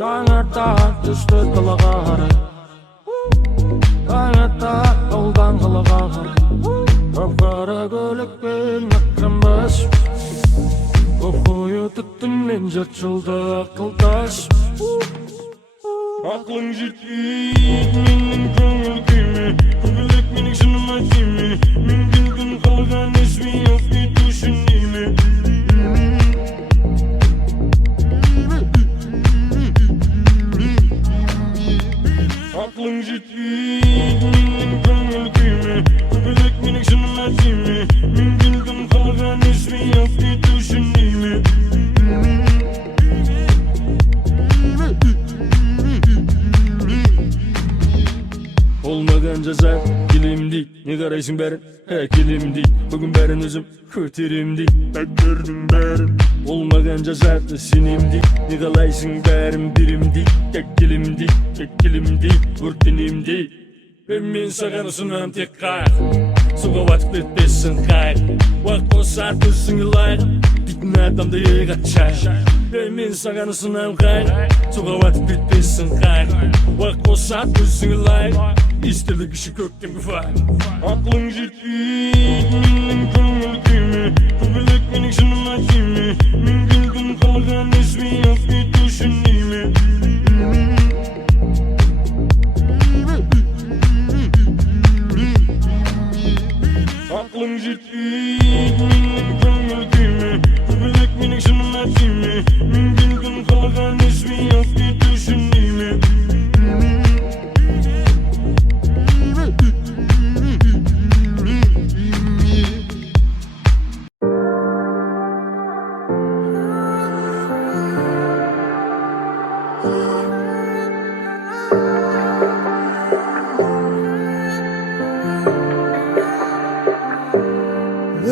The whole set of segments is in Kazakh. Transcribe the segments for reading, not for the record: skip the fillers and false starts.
Tаңырта түсті қылыға қарай, таңырта ауылдан қылыға қарай, қап-қара көлікпен ақырынбас, қойы түттіңнен жат жылда ақылдас. Ақылың жетпейді менің көңіл күйме, көңілек менің шыныма тиме, мен күн қалған өсмей ақ кету үшін неме. Ақылың жетпейді менің көңіл күйме, көңілек менің шыныма тиме, мен күн қалған өсмей ақ кету үшін неме. Olmagan жаза келем дейді, не қарайсың бәрін, келем дейді, бүгін бәрін өзім көтерем дейді, бәктердің бәрін. Olmagan жазады сенем дейді, не қалайсың бәрін берем дейді, келем дейді, өртенем дейді. Мен саған ұсынам тек қайық, суға батып кетпесін қайық, уақыт болса төсіңе лайық, дейтін адамды еғат шай. Мен саған ұсынам қайық, суға батып кетпесін қайық, уақыт болса төсіңе лайық, естілік іші көктемгі файық. Ақылың жетпейді менің көңіл күйме, көбелек менің шыныма тиме, мен күн қалған өсмей ақ кету үшін неме. Ақылың жетпейді менің көңіл күйме, көбелек менің шыныма тиме, мен күн қалған өсмей ақ кету үшін неме.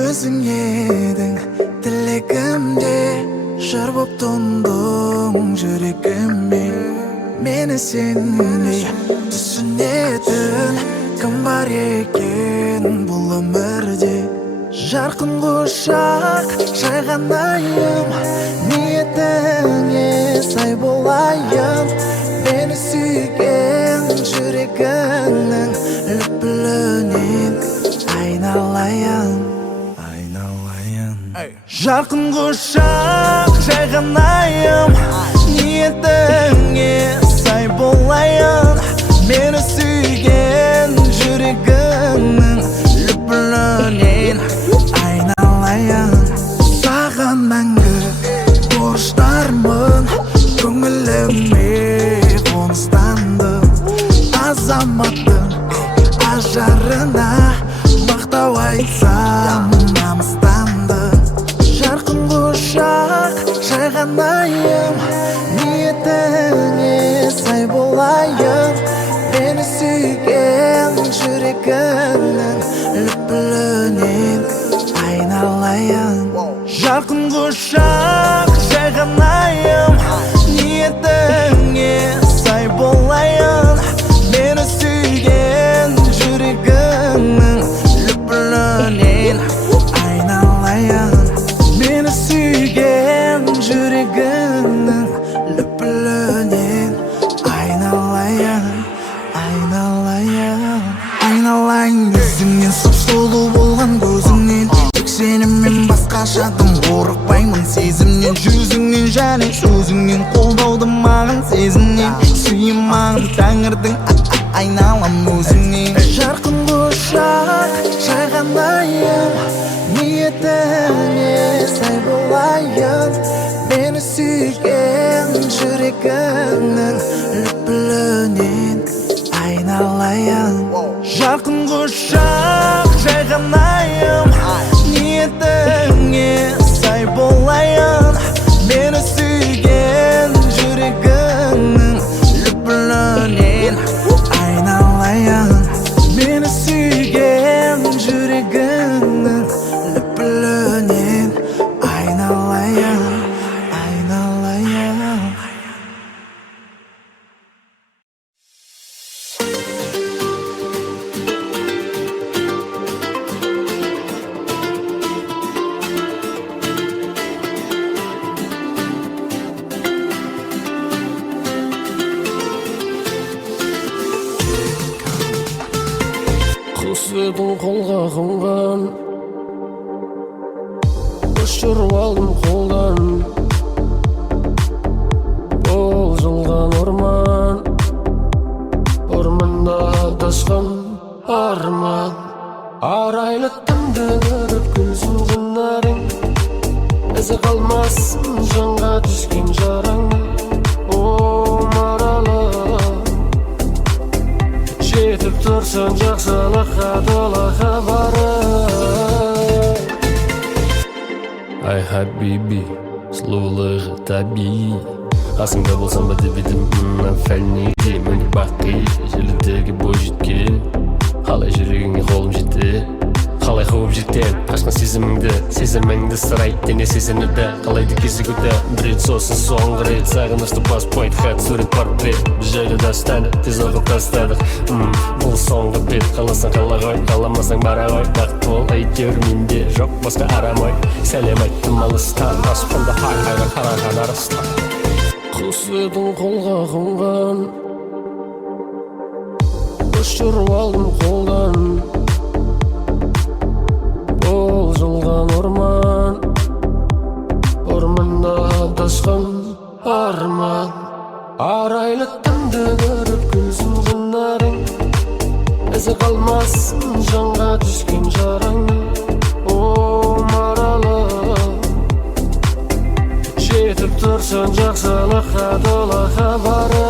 Өзің едің тілегімде, жар боп тұндың жүрегіме. Мені сендей түсінетін кім бар екен бұл өмірде. Жарқын құшақ жайған айым, ниетіңе сай болайын. Мені сүйген жүрегіңнің лүпілінен айналайын. Жарқын құшақ жайған айым, ниетіңе сай болайын. Мені сүйген жүрегіңнің лүпілінен айналайын. Саған мәңгі борыштармын, көңіліме қоныстандым. Азаматтың ажарына мақтау айтсам намыстанды. Жарқын құшақ жайған айым, ниетіңе сай болайын. Мені сүйген жүрегіңнің лүпілінен айналайын. Жарқын құшақ жайған айым, ниетіңе сай болайын. Мені сүйген жүрегіңнің лүпілінен айналайын. Мені сүйген жүрегіңнің лүпілінен айналайын. Айналайын өзіңнен, сұп-сұлу болған көзіңнен. Тек сенімен басқашадым, қорықпаймын сезімнен. Жүзіңнен және сөзіңнен, қолдауды маған сезімнен. Сүйем маған тәңірдің, айналам өзіңнен. Жарқын құшақ жайған айым, ниетіңе сай болайын. Мені сүйген жүрегіңнің лүпілінен айналайын. Жарқын құшақ жайған айым, ниетіңе сай болайын. Мені сүйген жүрегіңнің лүпілінен айналайын. Мені сүйген жүрегіңнің лүпілінен айналайын. Құсыдың қолға қонған ұшырып алдым қолдан болжылған орманда адасқан арман арайлы түнді көріп күлсін жанарың ізі қалмасын жанға түскен жараң о маралы жетіп тұрсың жақсылыққа толы хабары ай хабиби сұлулығы табиғи қасыңда болсам ба деп едім фәнниде мөлік бақи желідегі бой жеткен қалай жүрегіңе қолым жетті қалай қуып жетем қашқан сезіміңді сырай дене сезінуді қалайды кезігуді бір рет сосын соңғы рет сағынышты баспайды хат сурет портрет біз жайлы дастаны тез оқып тастадық бұл соңғы бет қаласаң қала ғой қаламасаң бара ғой бақыт бол әйтеуір менде жоқ басқа арам ой сәлем айттым алыстан аспанда айға қараған арыстан құс едің қолға қонған ұшырып алдым қолдан болжылған орманда адасқан арман арайлы түнді көріп күлсін жанарың ізі қалмасын жанға түскен жараң о маралы жетіп тұрсың жақсылыққа толы хабары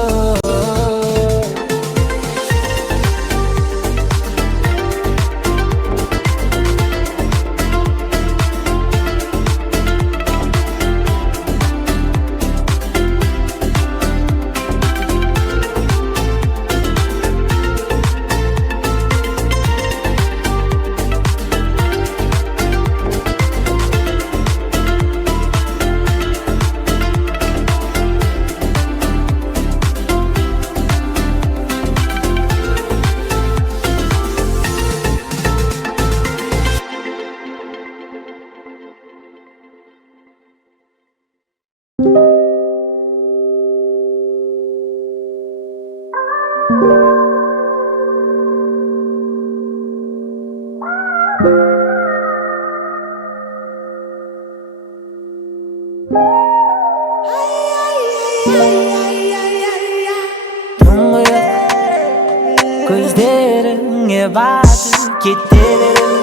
Көздеріңе батып кете берем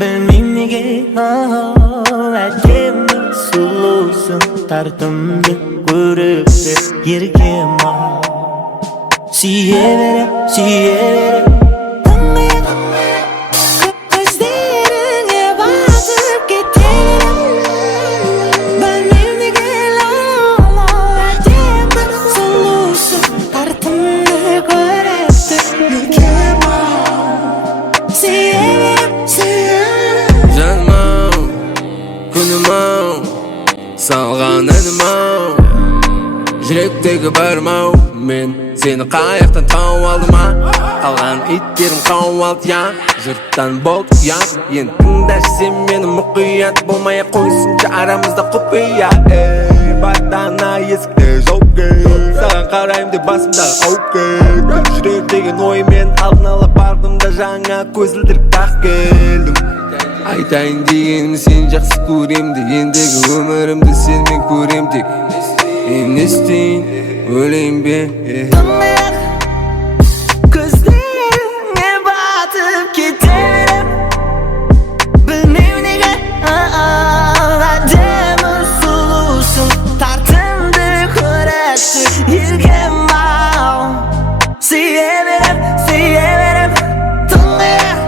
білмейм неге әдемі сұлусың тартымды көріп еркем сүйе берем көздеріңе батып кете берем білмейм неге әдемі сұлусың тартымды көріп жаным-ау күнім-ау салған әнім-ау жүректегі барым-ау мен сені қаяқтан тауып алдым қалған иттерім қауалды жұрттан болды ұят енді тыңдашы сен мені мұқият болмай-ақ қойсыншы арамызда құпия батана есікте жауып саған қараймын деп басымдағы жүрер деген оймен алдын ала бардым да жаңа көзілдірік тақ келдім айтайын дегенім сен жақсы көрем де ендігі өмірімді сенмен көрем тек мен не істейін өлейін бе көздеріңе батып кете берем білмейм неге әдемі сұлусың тартымды көрікті еркем-ау сүйе берем тұңғиық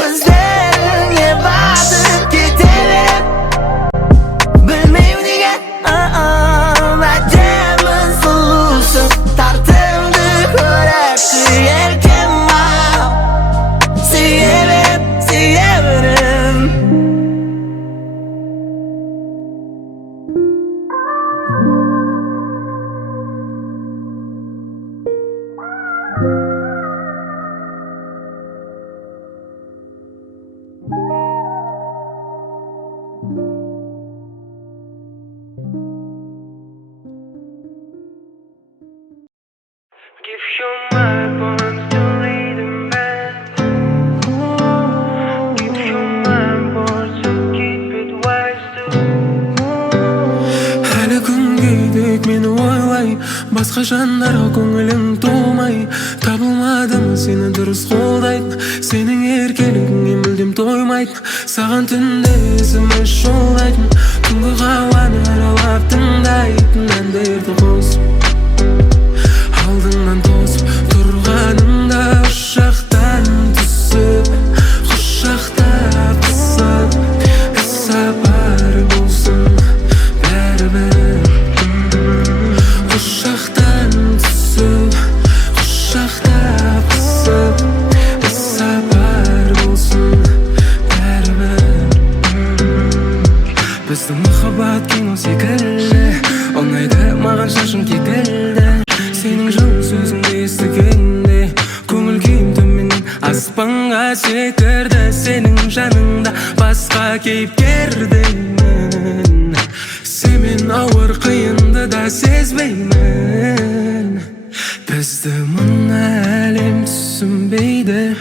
көздеріңе батып кете берем білмейм неге әдемі сұлусың тартымды керек мені ойлай, басқа жандарға көңілің толмай. Табылмадым сені дұрыс қолдайтын, сенің еркелігіңе мүлдем тоймайтын. Саған түнде есіме жолдайтын, түнгі қауаны аралап тыңдайтын әндерді қосып, алдыңнан тосып тұрғаныңда ұшақтан түсіп, құшақтап қысып, іссапар болсын бәрібір. Құшақтан түсіп, құшақтап қысып, іссапар болсын бәрібір. Біздің махаббат кино секілді, ұнайды маған шашың кекілді. Сенің жылы сөзіңді естігенде көңіл күйім төменнен аспанға секірді. Сенің жаныңда басқа кейіпкердеймін, сенмен ауыр қиынды да сезбеймін. Бізді мына әлем түсінбейді,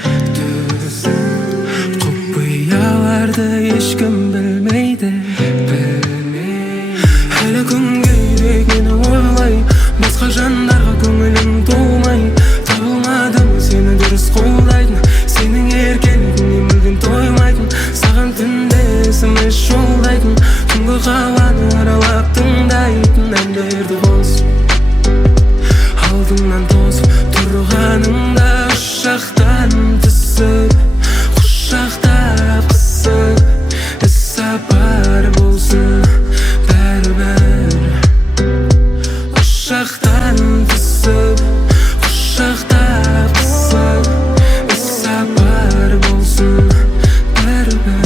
құпияларды ешкім білмейді. Әлі күн керек мені ойлай, басқа жандарға көңілің толмай. Табылмадым сені дұрыс қолдайтын, сенің еркелігіңе мүлдем тоймайтын. Саған түнде есіме жолдайтын, түнгі қауаны аралап тыңдайтын әндерді қосып, алдыңнан тосып тұрғаныңда ұшақтан түсіп, құшақтап қысып, іссапар болсын бәрібір. Құшақтан түсіп, құшақтап қысып, іссапар болсын бәрібір.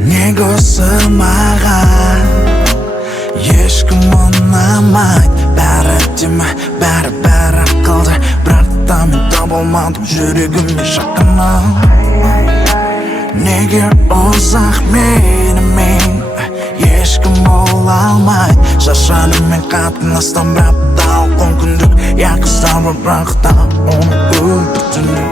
Неге осы маған ешкім ұнамайды, бәрі әдемі, бәрі ақылды, бірақ та мен табылмадым жүрегіме жақынын. Неге ұзақ менімен ешкім бола алмайды, шашанымен қатынастан бір апта он күндік, я қыздар бірақ та оны өлтіртіндік.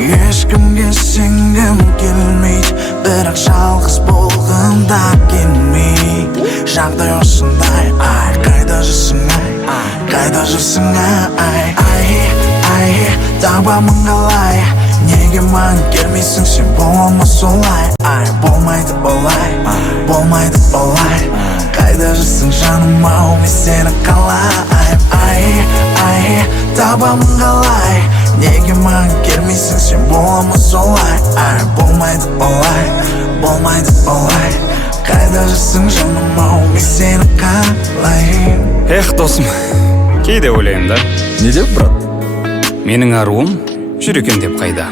Ешкімге сенгім келмейді, бірақ жалғыз болғанда келмейді. Жағдай осындай, ай, қайда жүрсің ай, қайда жүрсің ай, табамын қалай. Неге маған келмейсің сен, бола ма солай, ай, болмайды олай. Қайда жүрсің жаным ау, мен сені қалаймын, ай, табамын қалай. Неге маған келмейсің сен, бола ма солай, ай, болмайды олай. Қайда жүрсің жаным ау, мен сені қалаймын. Эх, досым, кейде ойлаймын да, Не деп, брат? менің аруым жүр екен деп қайда.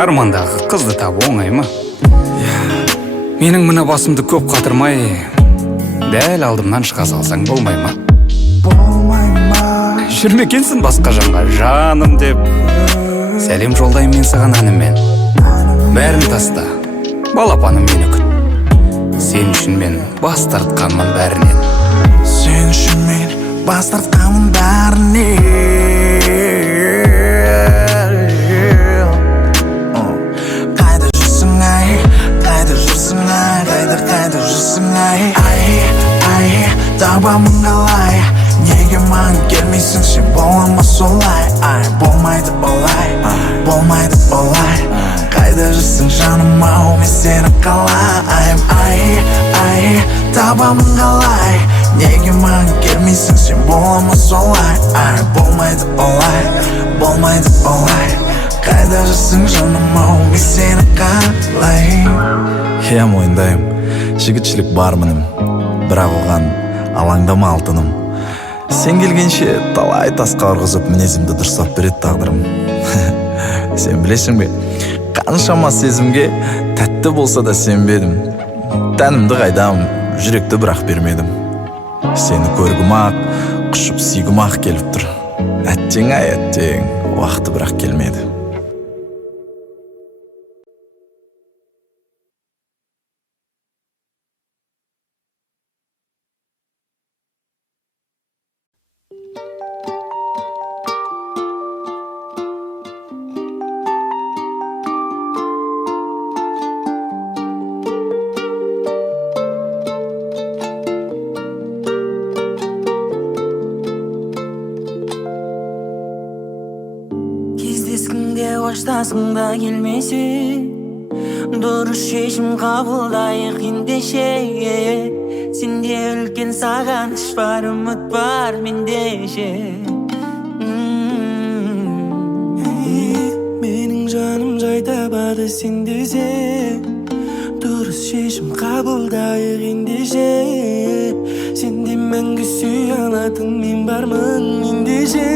Армандағы қызды табу оңай ма? Менің мына басымды көп қатырмай, дәл алдымнан шыға салсаң болмай ма? Жүрмекенсің басқа жанға жаным деп, сәлем жолдаймын мен саған әнімен. Бәрін таста, балапаным мені күт, сен үшін мен бас тартқанмын бәрінен. Сен үшін мен бас тартқанмын бәрінен. Қайда жүрсің ай, қайда жүрсің ай, табамын қалай. Неге маған келмейсің сен, бола ма солай, ай, болмайды олай. Қайда жүрсің жаным ау, мен сені қалаймын, ай, табамын қалай. Неге маған келмейсің сен, бола ма солай, ай, болмайды олай. Қайда жүрсің жаным ау, мен сені қалаймын. Я мойындаймын, жігітшілік бар мінім, бірақ оған алаңдама алтыным. Сен келгенше талай тасқа ұрғызып мінезімді дұрыстап береді тағдырым. Сен білесің бе, қаншама сезімге тәтті болса да сенбедім. тәнімді қайдам, жүректі бірақ бермедім. Сені көргім ақ, құшып сүйгім ақ келіп тұр. Әттең ай әттең, уақыты бірақ келмеді. Кездескіңде қоштасқың да келмесе, дұрыс шешім қабылдайық ендеше. Сенде үлкен сағыныш бар, үміт бар мендеше. Менің жаным жай табады сен десе, дұрыс шешім қабылдайық ендеше. Сенде мәңгі сүй алатын мен бармын мендеше.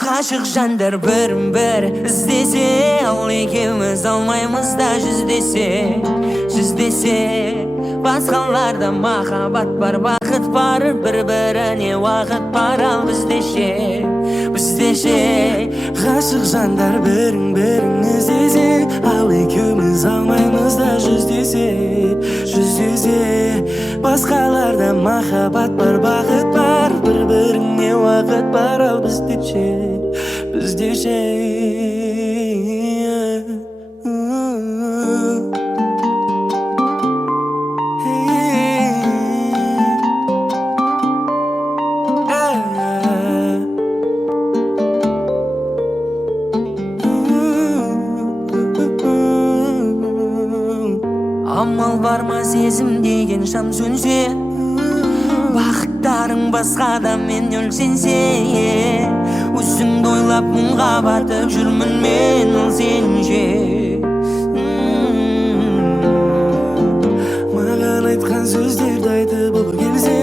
Ғашық жандар бірін-бір іздесе, ал екеуміз алмаймыз да жүздесе. Басқаларда махаббат бар, бақыт бар, бір-біріне уақыт бар, ал біздеше. Ғашық жандар бірін-бірін іздесе, ал екеуміз алмаймыз да жүздесе. Басқаларда махаббат бар, бақыт бар, бір-біріне уақыт бар, ал біздеше. Амал бар ма сезім деген шам сөнсе, бақыттарың басқада мен өлсенсе. Өзіңді ойлап мұңға батып жүрмін мен ол сенше. Маған айтқан сөздерді айтып ол келсе,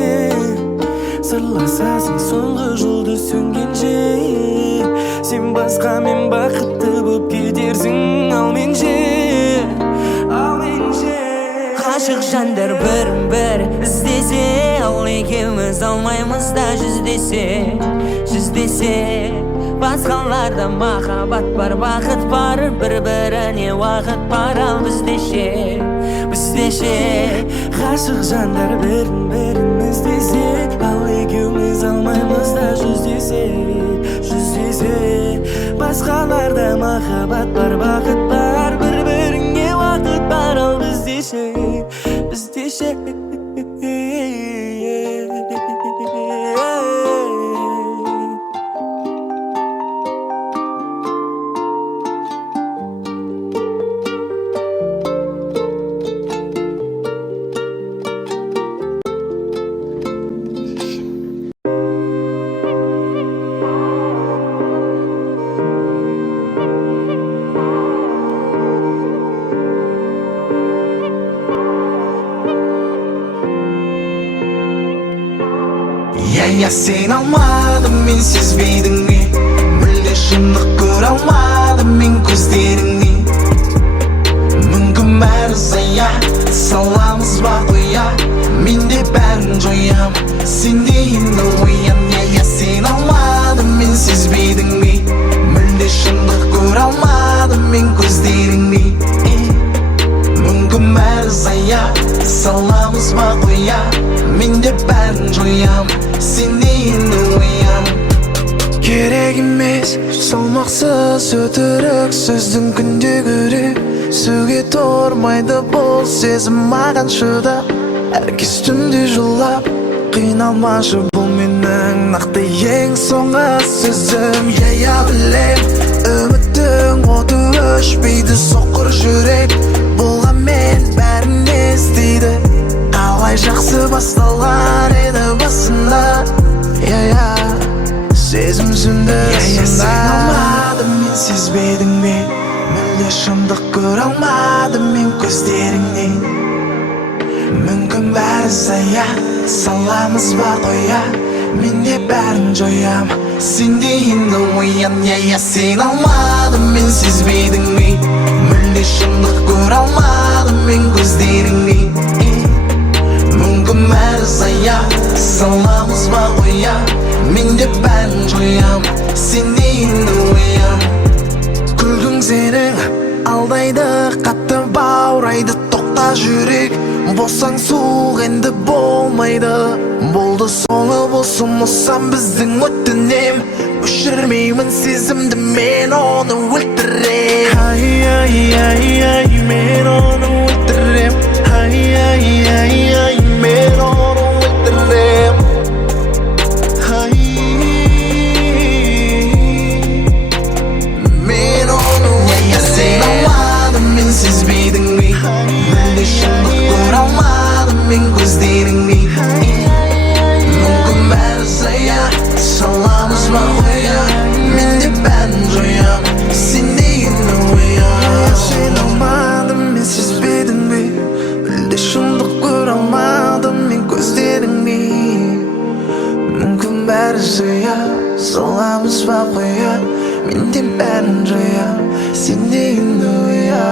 сырласасың соңғы жұлдыз сөнгенше. Сен басқа мен бақытты болып кетерсің ал менше. Ғашық жандар бірін-бір іздесе, ал екеуміз алмаймыз да жүздесе. Басқаларда махаббат бар, бақыт бар, бір-біріне уақыт бар, ал біздеше. Ғашық жандар бірін-бірін іздесе, ал екеуміз алмаймыз да жүздесе. Басқаларда махаббат бар, бақыт бар, бір-біріне уақыт бар, ал біздеше. Я сен алмадым, мен сезбейдің бе? Мүлде шындық көре алмадым мен көздеріңнен. Мүмкін бәрі зая, саламыз ба қоя, мен де бәрін жоям, сен де енді оян. Я сен алмадым, мен сезбейдің бе? Мүлде шындық көре алмадым мен көздеріңнен. Мүмкін бәрі зая, саламыз ба қоя, мен де бәрін жоям, сен де енді оян. Керек емес салмақсыз өтірік сөздің күнде көрек, сөге тұрмайды бұл сезім маған шыдап. Әркез түнде жылап, қиналмашы бұл менің нақты ең соңғы сөзім. Я білем, үміттің оты өшпейді, соқыр жүрек болған мен бәрін естиді. Қалай жақсы басталар еді басында, сезім сүнді сында. Сен алмадым, мен сезбедің бе? Мүлде шындық көре алмадым мен көздеріңнен. Мүмкін бәрі зая, саламыз ба қоя, мен де бәрін жоям, сен де енді оян. Сен алмадым, мен сезбедің бе? Мүлде шындық көре алмадым жүрек болсаң суық енді болмайды. Болды соңы болсын осам біздің өтінем. Өшірмеймін сезімді, мен оны өлтірем. Ай, мен оны өлтірем. Ай, мен оны өлтірем. Мен оны өлтірем. Сен алмадым, мен сезбейдің бе? Мүлде шындық көре алмадым, мен көздеріңе. Мүмкін бәрі зая, саламыз ба қоя. Мен де бәрін жоям, сен деген оя. Сен алмадым, мен сезбейдің бе? Мүлде шындық көре алмадым, мен көздеріңе. Мүмкін бәрі зая, саламыз ба қоя. Мен де бәрін жоям, сен деген оя.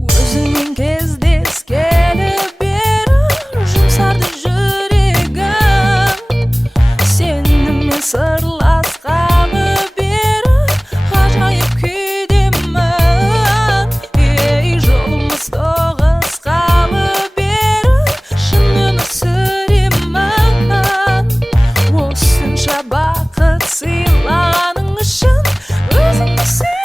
Өзіңмен кездескелі бері жұмсарды жүрегім. Сенімен сырласқалы бері ғажайып күйдемін. Жолымыз тоғысқалы бері шын өмір сүремін. Осынша бақыт сыйлағаның үшін өзіңді сүйемін.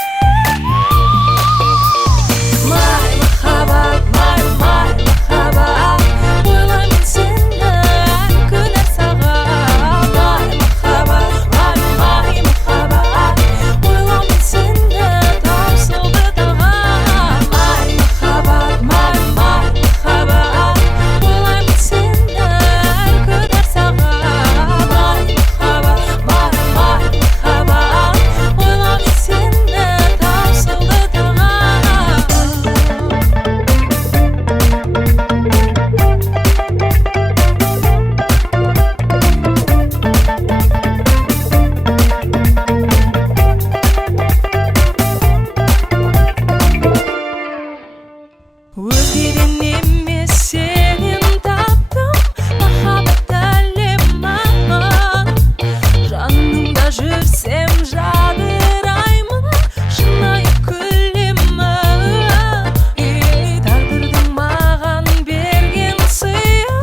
Өзгеден емес сенен таптым махаббат әлемін. Жаныңда жүрсем жадыраймын, жымиып күлемін. Тағдырдың маған берген сыйы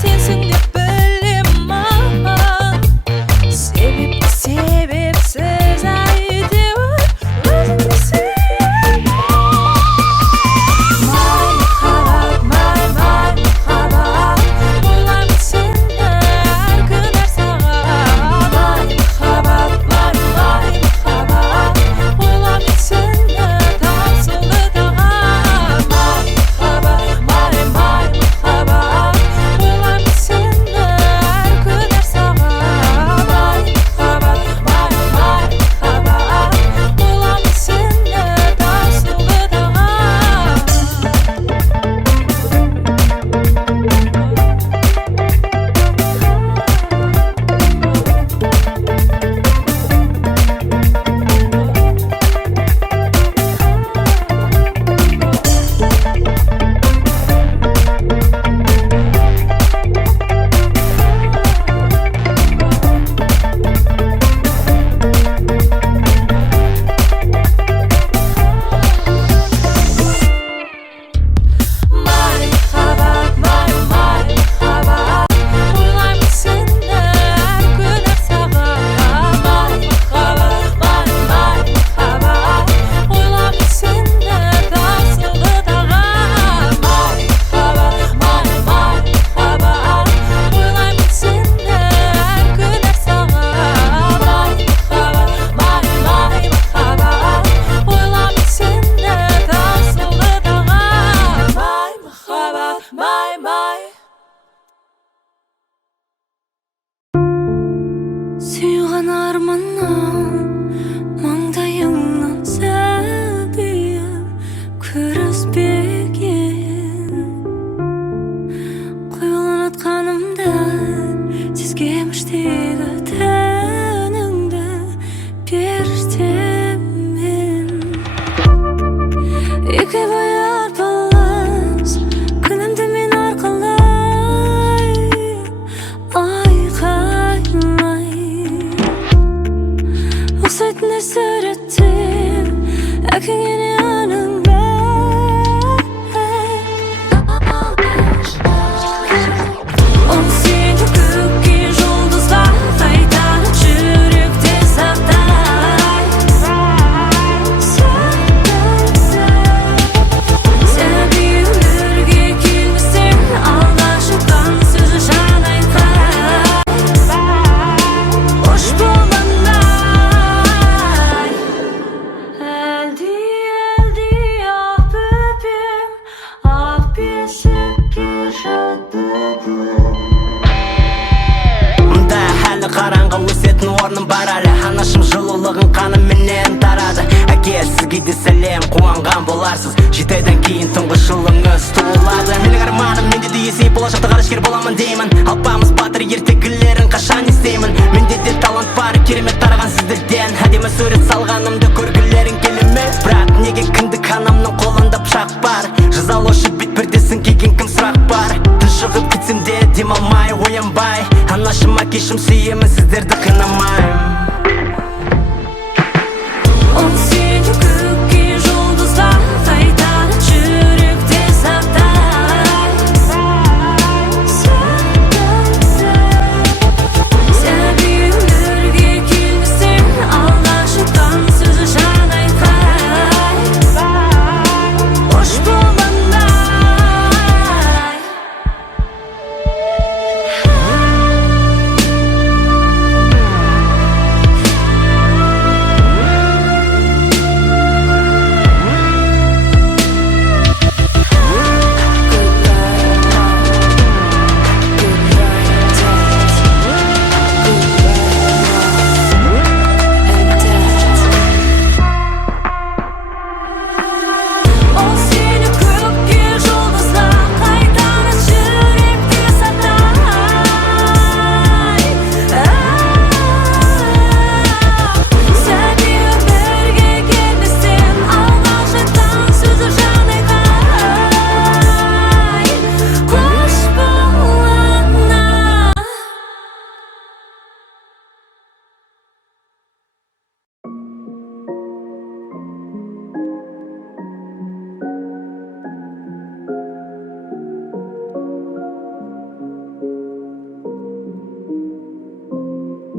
сенсің деп білемін. Себепті себепсіз әйтеуір өзіңді сүйемін. жанға өсетін орным бар әлі. Анашым жылулығын қанымменен тарады. Әке, сізге де сәлем, қуанған боларсыз. 7 айдан кейін тұңғыш жылыңыз туылады. Менің арманым, менде де есейіп болашақта ғарышкер боламын деймін. Алпамыс батыр ертегілерін қашан естеймін. Менде де талант бар, керемет тараған сіздерден. Әдемі сурет салғанымды көргілерің келе ме? Бірақ неге кіндік анамның қолында пышақ бар? Жазалаушы бет пердесін киген кім сұрақ бар? Тұншығып кетсем де демалмай оянбай. Анашым, әкешім сүйемін, сіздерді қинамаймын. Ол сені көкке жұлдыздар қайтарып жүректе сақтай. Сәби өмірге келместен алғаш айтқан сөзі жан айқай. Қош болғандай. Ол сені көкке жұлдыздар қайтарып жүректе сақтай. Сәби өмірге келместен алғаш айтқан сөзі жан айқай. Қош болғандай.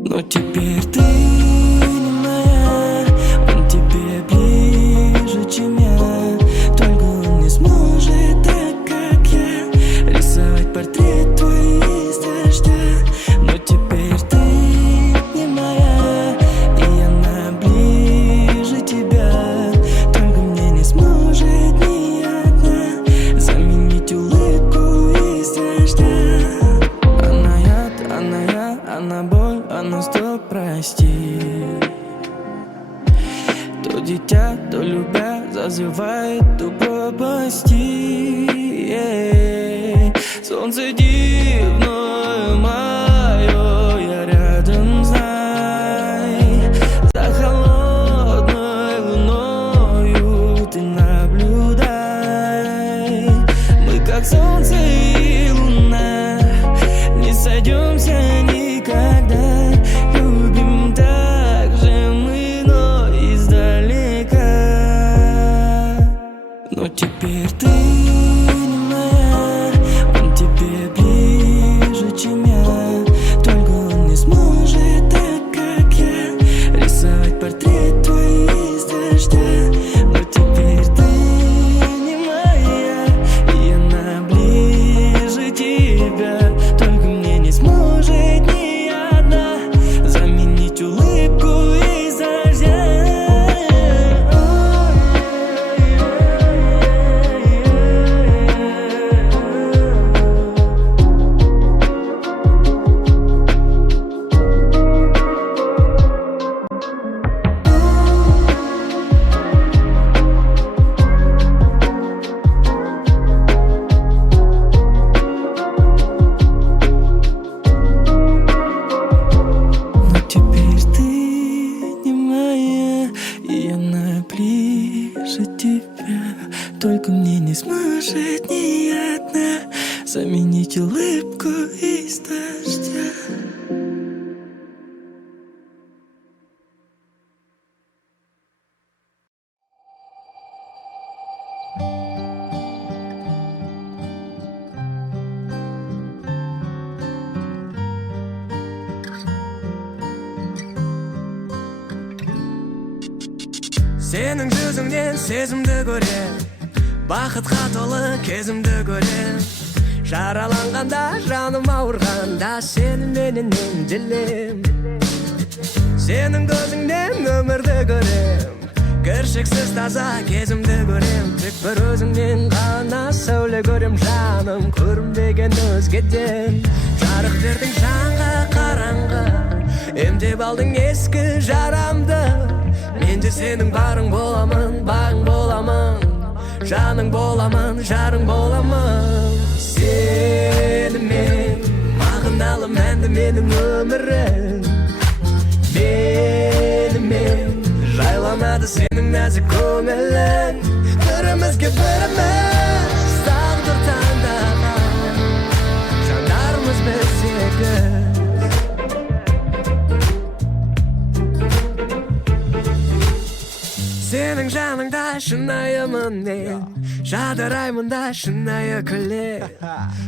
Но теперь ты не моя, он тебе ближе, чем я. Только он не сможет так, как я, рисовать портрет твой из дождя. Но теперь ты не моя, и она ближе тебя. Только мне не сможет ни одна заменить улыбку из дождя. Она яд, она я, она боль, она стоп, прости. То дитя, то любя, зазывает, то пропасти. Солнце дивное мое, я рядом, знай. За холодной луною ты наблюдай. Мы как солнце и луна, не сойдемся никогда. Любим так же мы, но издалека. Но теперь ты не моя, он тебе ближе, чем я. Только он не сможет так, как я, рисовать портрет твой из дождя. Но теперь ты не моя, и она ближе тебя. Только мне не сможет ни одна заменить улыбку из дождя. Но теперь ты не моя, и она ближе тебя. Только мне не сможет ни одна заменить улыбку из дождя. Сенің жүзіңнен сезімді көрем, бақытқа толы кезімді көрем. Жараланғанда, жаным ауырғанда, сені менен емделем. Сенің көзіңнен өмірді көрем, кіршіксіз таза кезімді көрем. Тек бір өзіңнен ғана сәуле көрем, жаным көрінбеген өзгеден. Жарық бердің жанға қараңғы, Emdеп алдың ескі жарамды Мен де сенің барың боламын, бағың боламын Жаның боламын, жарың боламын Сенімен мағыналы мәнді менің өмірім Менімен жайланады сенің нәзік көңілің Бірімізге біріміз тағдыр таңдаған Жандармыз біз екеуміз Сенің жаныңда шынайымын мен Жадыраймын да шынайы күле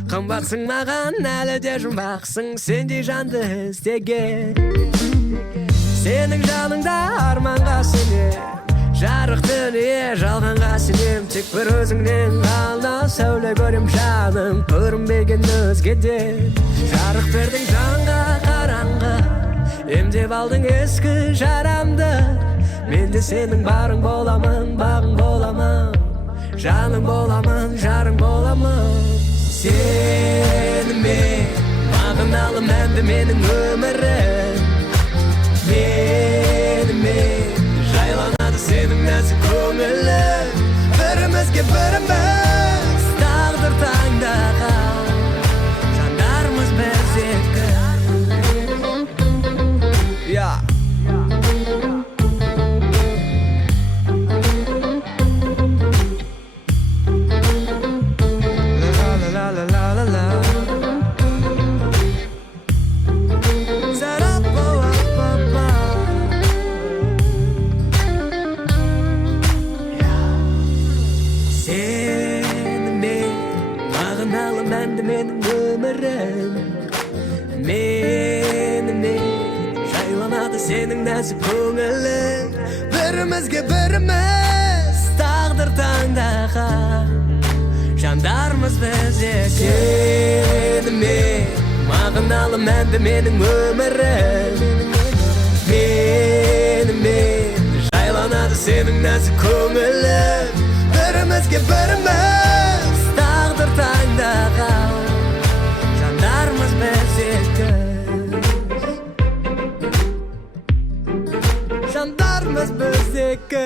Қымбатсың маған әлі де жұмбақсың Сендей жанды іздеген Сенің жаныңда арманға сенем Жарық дүние жалғанға сенем Тек бір өзіңнен ғана сәуле көрем жаным Көрінбеген өзгеден Жарық бердің жанға қараңғы Емдеп алдың ескі жарамды Мен де сенің барың боламын, бағың боламын Жаның боламын, жарың боламын Сенімен мағыналы мәнді менің өмірім Менімен жайланады сенің нәзік көңілің Бірімізге біріміз тағдыр таңдаған Жандармыз біз екі Менің өмірім Менімен жайланады сенің нәзік көңілің Бірімізге біріміз тағдыр таңдаған Жандармыз біз екі Сенімен мағыналы мәнді менің өмірім Менімен жайланады сенің нәзік көңілің Бірімізге біріміз тағдыр таңдаған Жандармыз біз екі Жандармыз біз екі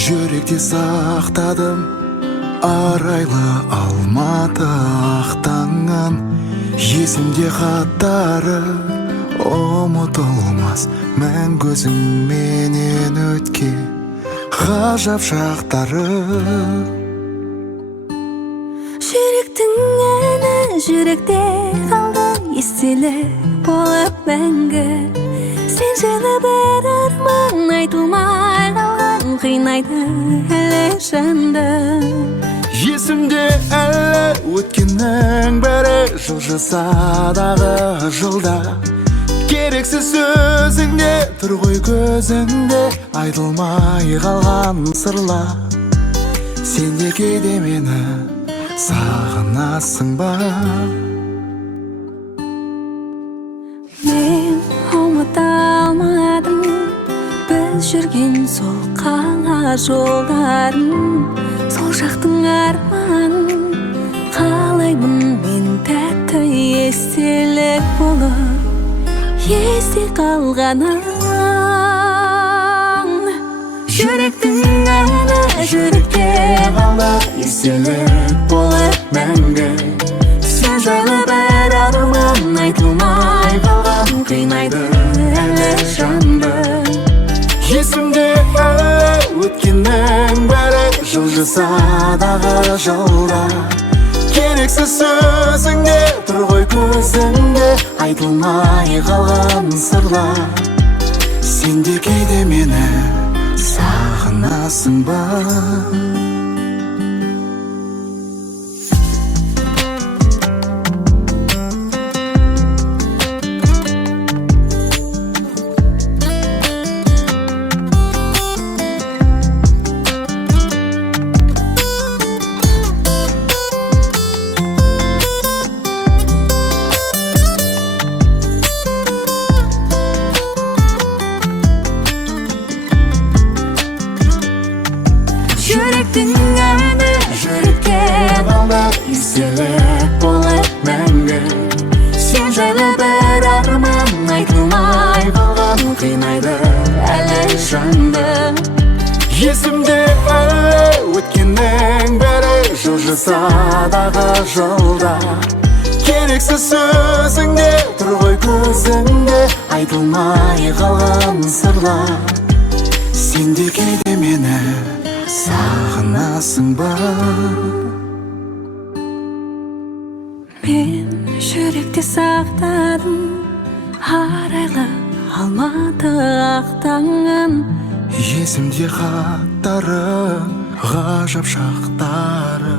Жүректе сақтадым арайлы алматы ақтаңын Есімде хаттары ұмытылмас мәңгі өзіңменен өткен ғажап шақтары Жүректің әні жүректе қалды естелі болып мәңгі Сен жайлы бір арман айтылмай қалған қинайды әлі жанды Есімде әлі өткеннің бәрі жылжысадағы жылда Керексіз сөзіңде тұр ғой көзіңде айтылмай қалған сырлар Сен де кейде мені сағынасың ба Мен ұмыта алмадым біз жүрген сол қала жолдарын Сол жақтың арманын қалаймын мен тәтті естелік болып Есте қалғанын Жүректің әні жүректе қалды естелік болып мәңгі Сен жайлы бір арман айтылмай қалған қинайды әлі жанды Есімде әлі өткеннің бәрі жылжысадағы жылда Керексіз сөзіңде тұр ғой көзіңде айтылмай қалған сырлар Сен де кейде мені сағынасың ба кыйнайды әлі жанды. Есімде әлі өткеннің бәрі жылжыса дағы жолда. Керексіз сөзіңде тұр ғой көзіңде, айтылмай қалған сырлар. Сен де кейде мені сағынасың ба? Мен жүректе сақтадым арайлы алматы ақтаңын. Есімде хаттары, ғажап шақтары.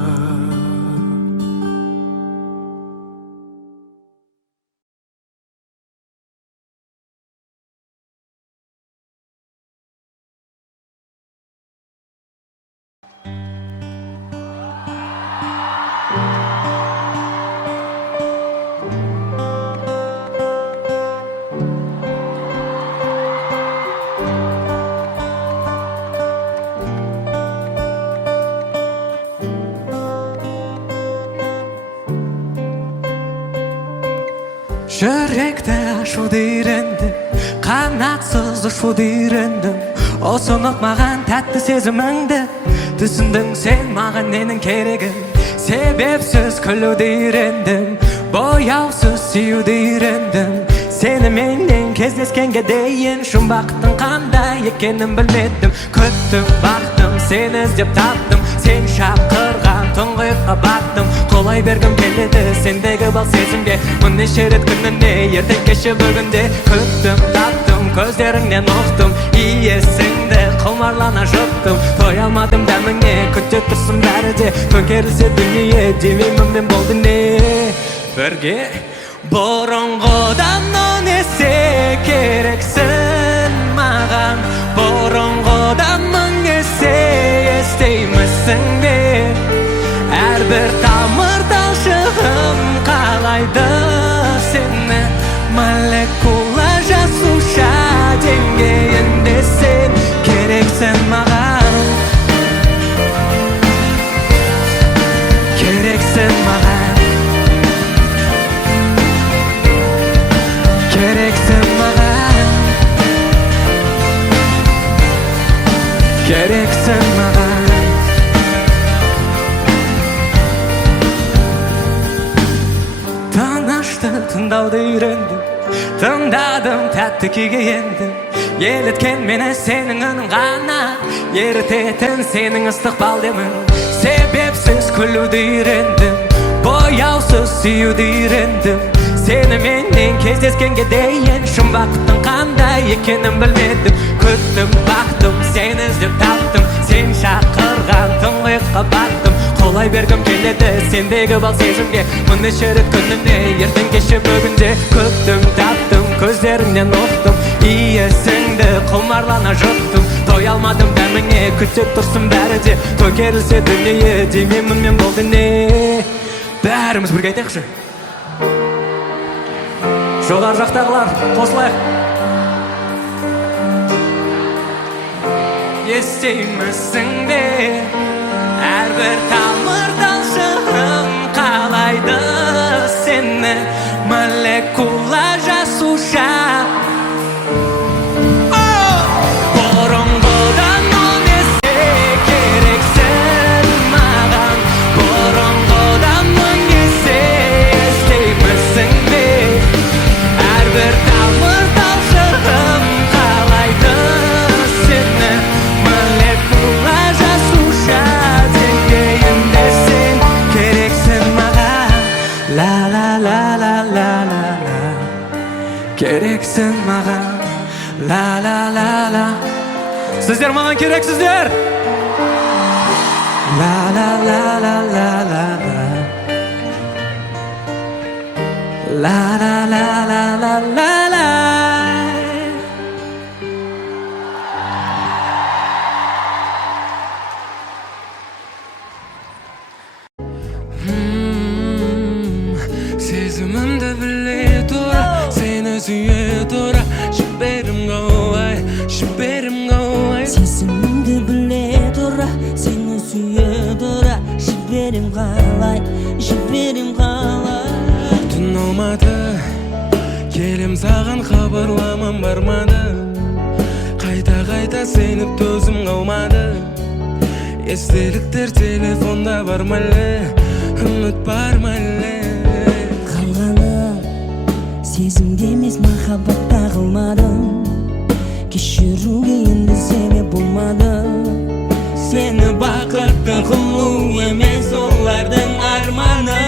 Жүректі ашуды үйрендім, қанатсыз ұшуды үйрендім. Осы ұнатмаған тәтті сезіміңді түсіндің сен маған ненің керегін. Себепсіз күлуді үйрендім, бояусыз сүюді үйрендім. Сені менен кездескенге дейін жұмбақтың қандай екенін білмедім. Күттім, бақтым, сені іздеп таптым, сен шақырған тұңғиыққа баттым. Қолай бергім келеді сендегі бал сезімге, мұннеше рет күніне ертең кеше бүгінде. Күттім, таптым, көздеріңнен ұқтым, иесіңді құмарлана жұттым. Той алмадым дәміңе, күтте тұрсын бәрі де, төңкерілсе дүние демеймін мен болды не бірге. Бұрынғыдан он есе керексің маған, бұрынғыдан мың есе естеймісің бе? Әрбір тамыр талшығым қалайды сені, молекула жасуша деңгейінде сен керексің маған, керексің маған, керексің маған, керексің маған. Тыңдауды үйрендім, тыңдадым, тәтті күйге ендім. Еліткен мені сенің үнің ғана, ерітетін сенің ыстық балдемің. Себепсіз күлуді үйрендім, бояусыз сүюді үйрендім. Сені менен кездескенге дейін жұмбақтың қандай екенін білмедім. Күттім, бақтым, сені іздеп таптым, сен шақырған тұңғиыққа баттым. Қолай бергім келеді сендегі бал сезімге, мұннеше рет күніне ертең кеше бүгінде. Күттім, таптым, көздеріңнен ұқтым, иесіңді құмарлана жұттым. Той алмадым дәміңе, күтте тұрсын бәрі де, төңкерілсе дүние демеймін мен болды не. Бәріміз бірге айтайықшы. Жоғар жақтағылар қосылайық. Естеймісің бе? Әрбір тамыр талшығым қалайды сені, молекула жасуша. Бұрынғыдан он есе керексің маған, бұрынғыдан мың есе естеймісің бе? Әрбір тамыр талшығым қалайды сені, молекула жасуша деңгейінде сен керексің маған. Ла ла ла ла ла ла ла, керексің маған. Ла ла ла ла, сіздер маған керексіздер. Ла ла ла ла ла ла ла, ла ла ла ла ла ла ла. Сезімімді біле тұра, сені сүйе тұра, жіберім қалай, жіберім қалай. Сезімімді біле тұра, сені сүйе тұра, жіберім қалай, жіберім қалай. Түн алмады, келем саған хабарламам бармады, қайта сеніп төзім қалмады. Естеліктер телефонда бар ма әлі, үміт бар ма әлі? Қалғаны сезімде емес махаббатта қалмадым, кешіруге енді себеп болмады. Сені бақытты қылу емес олардың арманы.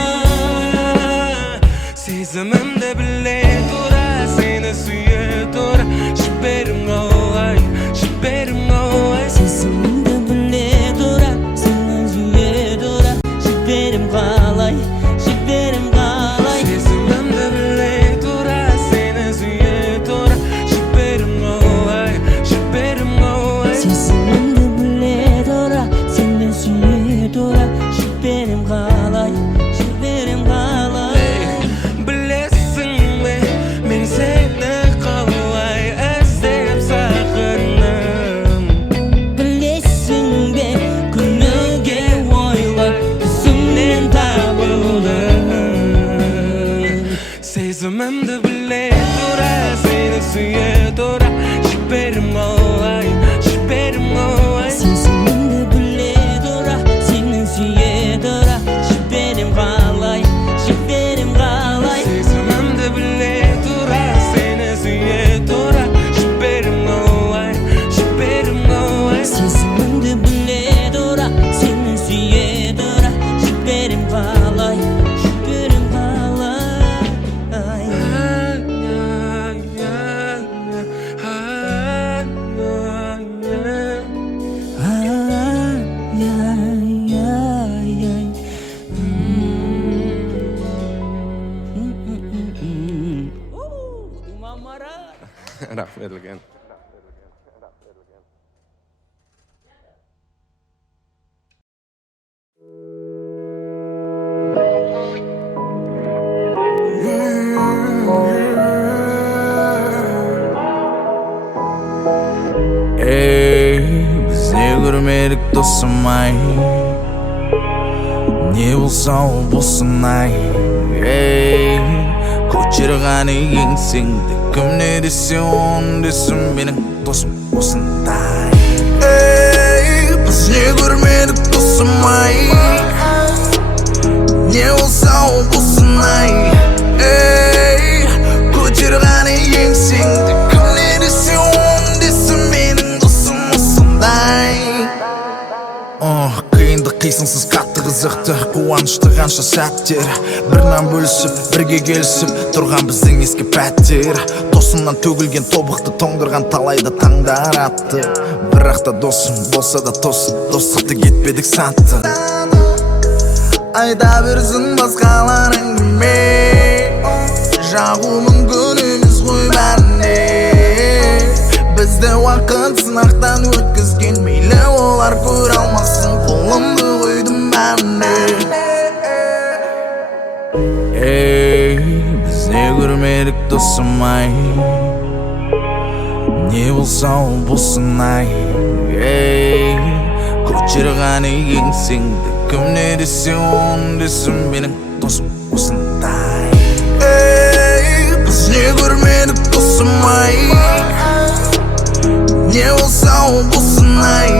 Сезімімді біле тұра, сені сүйе тұра, жіберім қалай, жіберім қалай. Сезімімді біле тұра, сені сүйе тұра, жіберім қалай, жіберім қалай. Сезімімді біле тұра, сені сүйе тұра, жіберім қалай, жіберім қалай. Сезімімді біле тұра, сені сүйе тұра, жіберім қалай, жіберім қалай. Білесің бе, мен сені қалай іздеп сағындым. Білесің бе, күніге ойлап түсімнен табылдым. Сезімімді біле тұра, сені сүйе тұра, жіберім қалай, жіберім қалай. Сезімімді біле тұра, сені сүйе тұра, жіберім қалай, жіберім қалай. Сезімімді біле тұра, сені сүйе тұра, жіберім қалай, жіберім қалай. Сезімімді біле тұра, сені сүйе тұра, жіберім қалай, жіберім қалай. Рахмет үлкен. Biz ne görmedik dostum ay, ne bulsa o bulsun ay. Koçirgani yengsingde kim ne desin desin benim dostum osundai. Biz ne görmedik dostum ay, ne bulsa o bulsun ay. Koçirgani yengsingde kim ne desin benim dostum osundai. Қиындық қисынсыз қатты қызықты, қуанышты қанша сәттер, бірінен бөлісіп бірге келісіп тұрған біздің ескі пәттер. Досымнан төгілген тобықты тоңдырған талайда таңдар атты. Бірақ та досым болса да тосын, достықты кетпедік сатты. Айта берсін басқалар әңгіме, жағу мүмкін емес қой бәріне. Бізді уақыт сынақтан өткізген, мейлі олар көре алмасын, қолымды қойдым бәріне. Біз не көрмедік досым ай, не болса ол болсын ай. Көтерғаны еңсеңді кім не десе оны десін менің досым осындай. Біз не көрмедік досым ай, не болса ол болсын ай.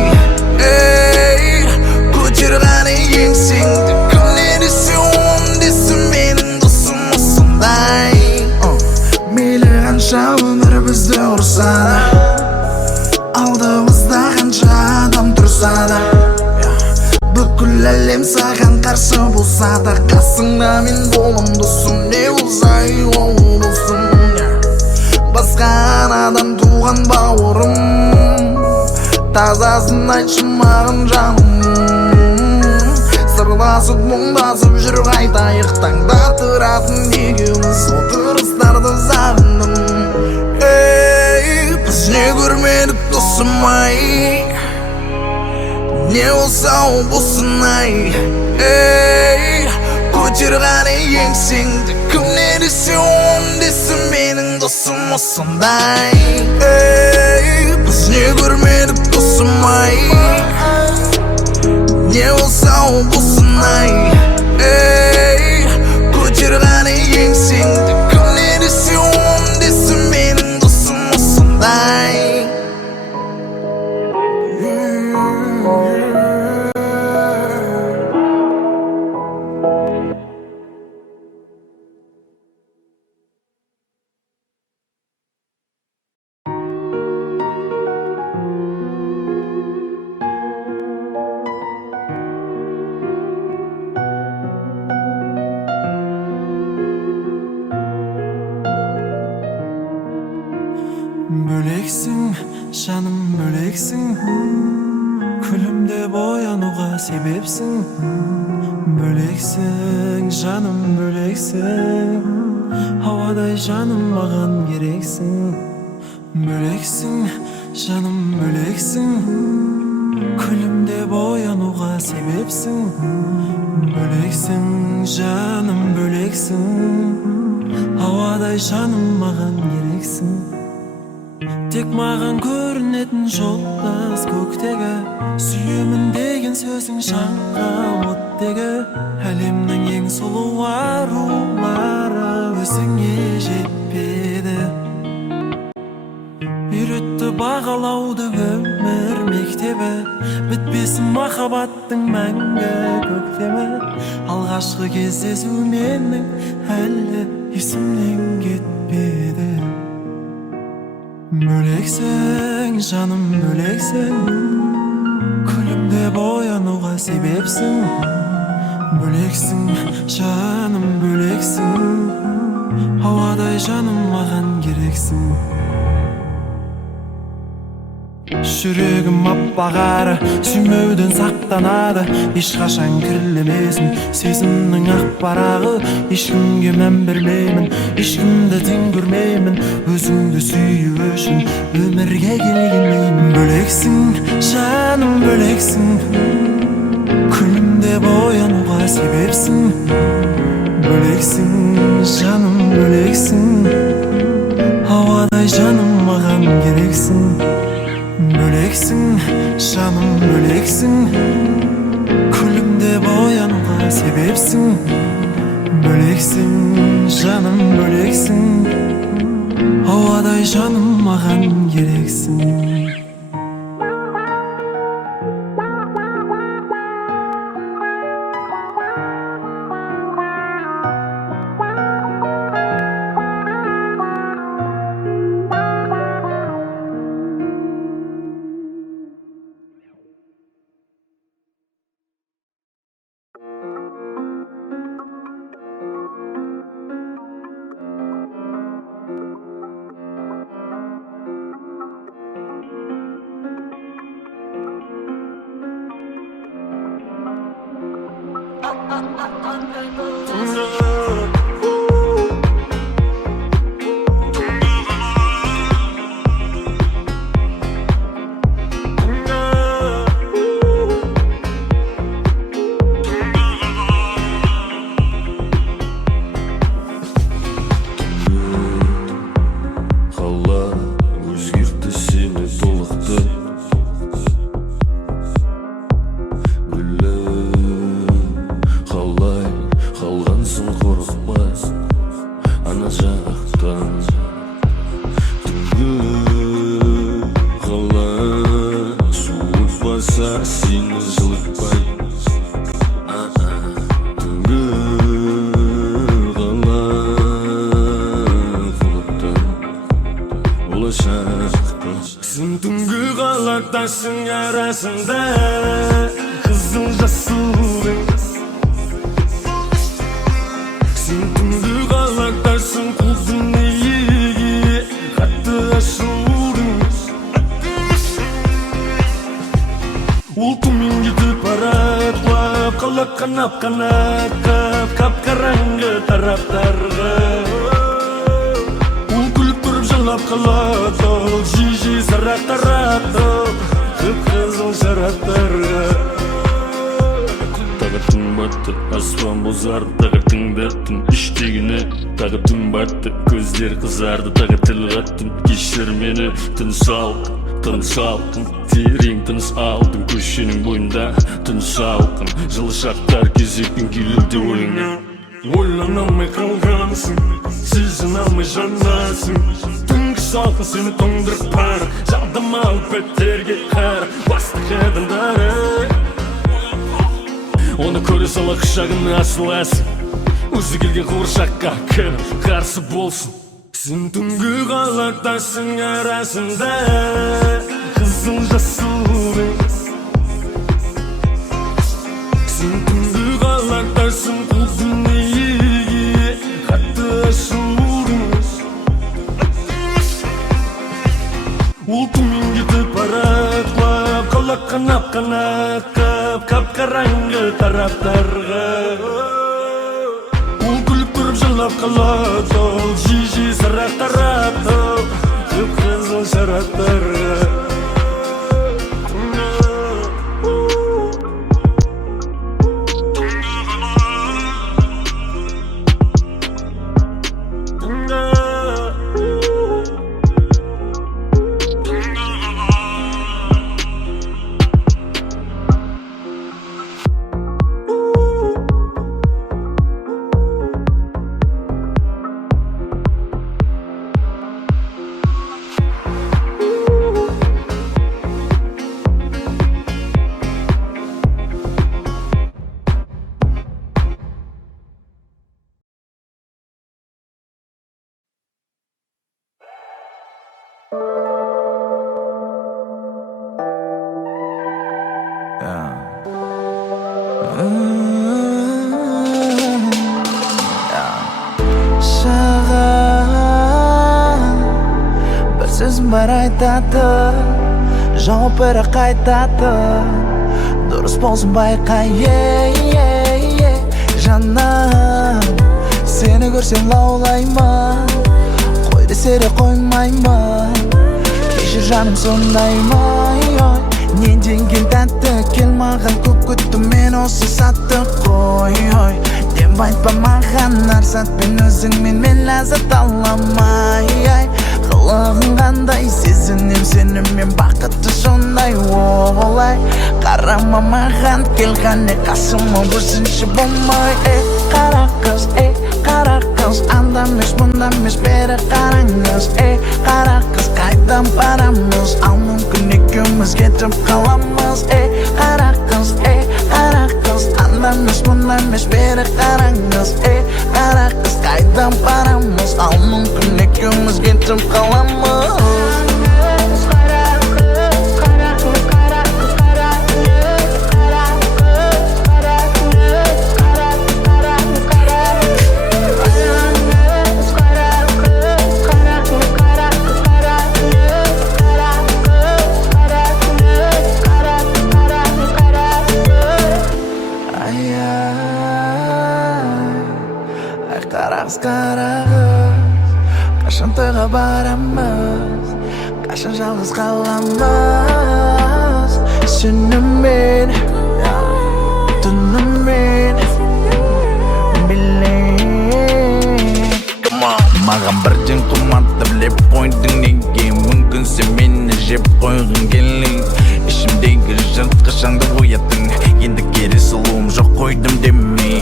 Көтерғаны еңсеңді кім не десе оны десін менің досым осындай. Мейлі қанша өмір бізді ұрса да, алдымызда қанша адам тұрса да, бүкіл әлем саған қарсы болса да, қасыңда мен болам досым, не болса ол болсын. Басқа анадан туған бауырым, тазасын айтшы маған жаным. Сырласып мұңдасып жүр қайтайық, таңда тұратын екеуміз отырыстарды сағындым. Біз не көрмедік досым ай, не болса ол болсын ай. Көтерғаны еңсеңді кім не десе оны десін менің досым осындай. Біз не көрмедік досым ай, не болса ол болсын ай. Көтерғаны еңсеңді кім не десе оны жаным бөлексің, күлімде боянуға себепсің. Бөлексің, жаным бөлексің, ауадай жаным маған керексің. Бөлексің, жаным бөлексің, күлімде боянуға себепсің. Бөлексің, жаным бөлексің, ауадай жаным маған керексің. Тек маған көрінетін жолдас көктегі, сүйемін деген сөзің жанға оттегі. Әлемнің ең сұлу арулары өзіңе жетпеді. Үйретті бағалауды өмір мектебі, бітпесін махаббаттың мәңгі көктемі. Алғашқы кездесу менің әлі есімнен кетпеді. Бөлексің, жаным бөлексің, күлімде боянуға себепсің. Бөлексің, жаным бөлексің, ауадай жаным маған керексің. Жүрегім аппағары, сүймеуден сақтанады, ешқашан кірлемесін сезімнің ақ парағы. Ешкімге мән бермеймін, ешкімді тең көрмеймін, өзіңді сүю үшін өмірге келгенмеймін. Бөлексің, жаным бөлексің, күлімде боянуға себепсің. Бөлексің, жаным бөлексің, ауадай жаным маған керексің. Бөлексің, жаным бөлексің, күлімде боянуға себепсің. Бөлексің, жаным бөлексің, ауадай жаным маған керексің. Сен түнгі қалақтасың арасында, қызыл жасылдың. Сен түнгі қалақтасың қу дүниеге, қатты ашылдың. Ол түмен кетіп барат, қалақ қанап қанат қап, қап-қараңғы тараптарға. Қалады, жи-жи сарақ тарады, қып-қызыл шараптарға. Тағы түн батты, аспан бозарды, тағы тыңдаттым іштегіні. Тағы түн батты, көздер қызарды, тағы тіл қаттым. Кешір мені, тыныш алқын, терең тыныш алдым. Көшенің бойында тыныш алқын, жылы шақтар кезекпен келуде ойыңа. Ойлана алмай қалғансың, сезіне алмай жанасың. Салқын сені тоңдырып бара, жадыма алып беттерге қара. Бастық адамдары оны көре сала құшағына асыласың. Өзі келген қуыршаққа кім қарсы болсын. Сен түнгі қалақтасың арасында, қызыл жасылдың. Сен түнгі қалақтасың қу дүниеге, қатты ашылдың. Ол түмен кетіп қанап қап-қараңғы тараптарға ол күліп тұрып жылап қалады ол жиі сырақ тарапты қып-қызыл шараптарға Bir sözüm var aytadı Жауап бері қайтады Дұрыс болсын байқа Жаным Сені көрсем лаулаймын Қой десе де қоймаймын Кешір жаным сондаймын Не деген тәтті кел маған көп күттім мен осы сәтті қой Деп айтпа маған әр сәтпен өзіңмен мен ләззат аламай Қылығың қандай сезінем сенімен бақытты сондай олай Қарама маған кел ғане қасыма өзінше болмай қара қыз анда емес мұнда емес бері қараңыз қара қыз қайдан барамыз ал мүмкін екеуміз кетіп қаламыз қара қыз анда емес мұнда емес бері қараңыз қара қыз қайдан барамыз ал мүмкін екеуміз кетіп қаламыз Қарағыз, қашан тойға барамыз, қашан жалғыз қаламыз Сенімен, түнімен, білем Маған бірден қыматты білеп қойдың неге Мүмкін сен мені жеп қойғың келейін Ішімдегі жыртқышаңды ояттың Енді кері сұлуым жоқ қойдым демей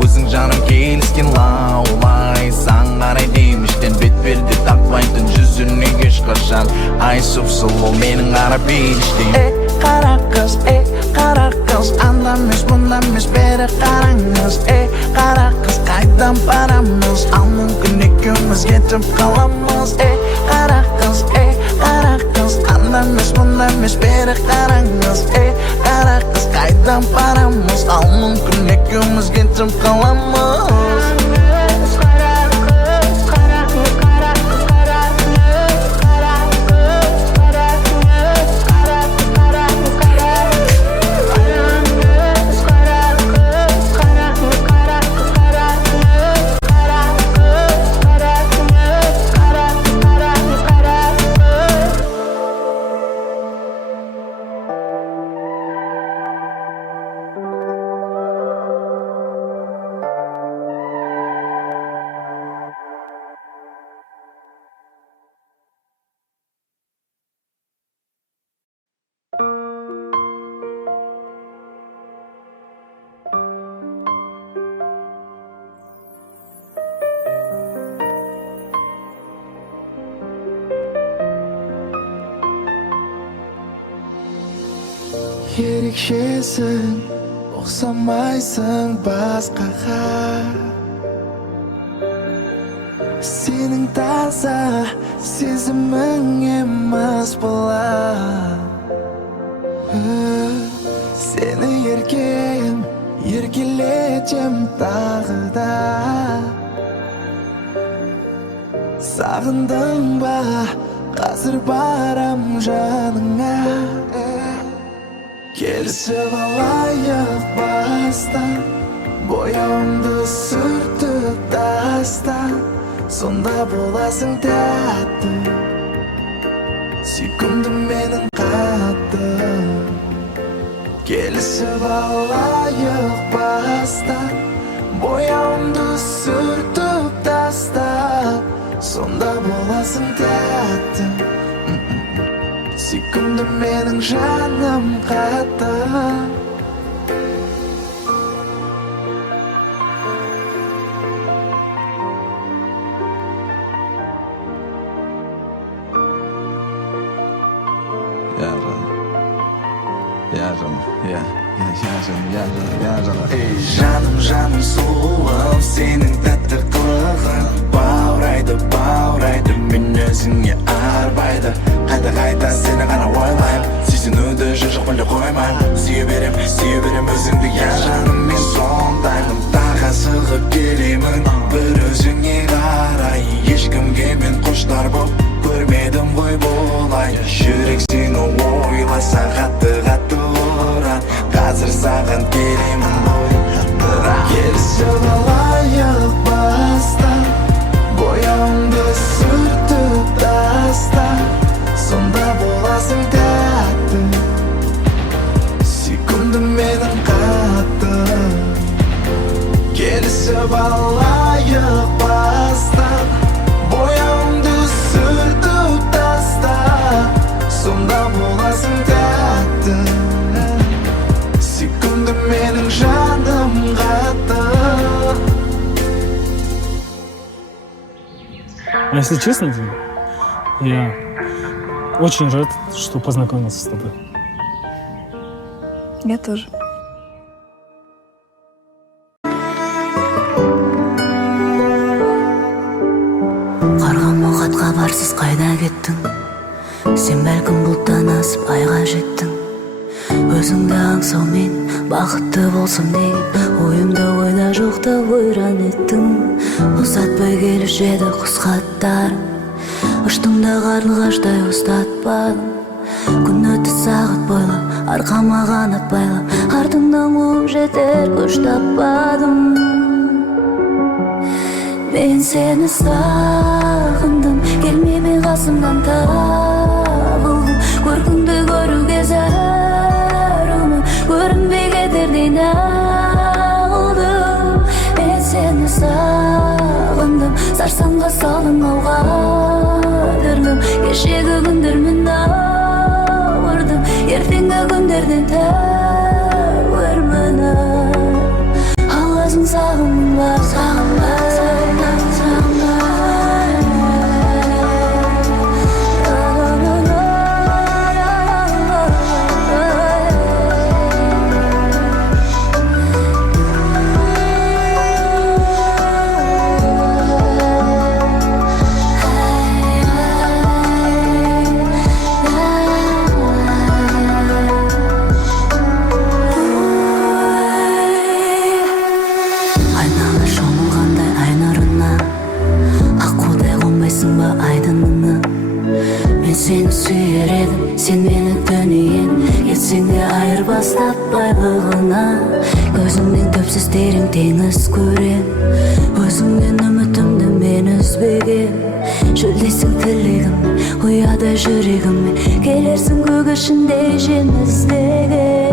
Өзің жаным келіскен лаулай Сан қарай деміштен бет берде тақпайтын жүзіне ешқашан Ай сұп-сұлу менің қара періштем қара қыз анда емес мұнда емес бері қараңыз қара қыз қайдан барамыз ал мүмкін екеуміз кетіп қаламыз қара қыз анда емес мұнда емес бері қараңыз қара қыз қайдан барамыз ал мүмкін екеуміз кетіп қаламыз Ерекшесің, ұқсамайсың басқаға Сенің таза сезімің емас бола Сені еркелетем тағы да Сағындың ба, қазір барам жаныңа Келісіп алайық бастан, бойымды сүртіп тастан, сонда боласың тәтті, сүйкімді менің қатты. Келісіп алайық бастан, бойымды сүртіп тастан, сонда боласың тәтті, сүйкімді менің жаным қатты. Жаным, жаным сұлуым, сенің тәтті қылығың баурайды мен өзіңе арбайды. Қайта сені ғана ойлайм, сүйсінуді жоқ мүлде қоймайм. Сүйе берем өзіңді, я жаным, мен сондаймын. Тағы шығып келемін, бір өзіңе қарай. Ешкімге мен құштар боп көрмедім ғой болай. Жүрек сені ойласа қатты ұрат, қазір саған келемін ғой. Келісіп алайық бастан, бойымды сүртіп тастан, сонда боласың тәтті, сүйкімді менің қатты. Келісіп алайық бастан, бойымды сүртіп тастан, сонда боласың тәтті, сүйкімді менің жаным қатты. А если честно, я очень рад, что познакомился с тобой. Я тоже. Қарған мұхатқа барсыз қайда кеттің? Сен бәлкім бұлттан асып айға жеттің. Өзіңді аңсаумен бақытты болсам деген ойымда ойда жоқта ойран еттің. Ұзатпай келуші еді құс хаттарың, ұштыңда қарлығаштай ұстатпадым. Күн өтті сағат бойлап, арқама қанат байлап, артыңнан қуып жетер күш таппадым. Мен сені сағындым, келмей қасымнан табылдым. Көркіңді көруге зәрумін, көрінбей кетердей нағылдым. Мен сені сағындым, сарсаңға салдың ауға дүрмім. Кешегі күндермен ауырдым, ертеңгі күндерден тәуірмін. Ал өзің сағынба, сағынба, сені сүйер едім, сен мені дүниен кетсең де айырбас таппайлығына. Көзіңнен төпсіз терең теңіз көрем, өзіңнен үмітімді мен үзбегем. Шөлдесің тілегім, ұядай жүрегіме, келерсің көгішіндей жеміздеген.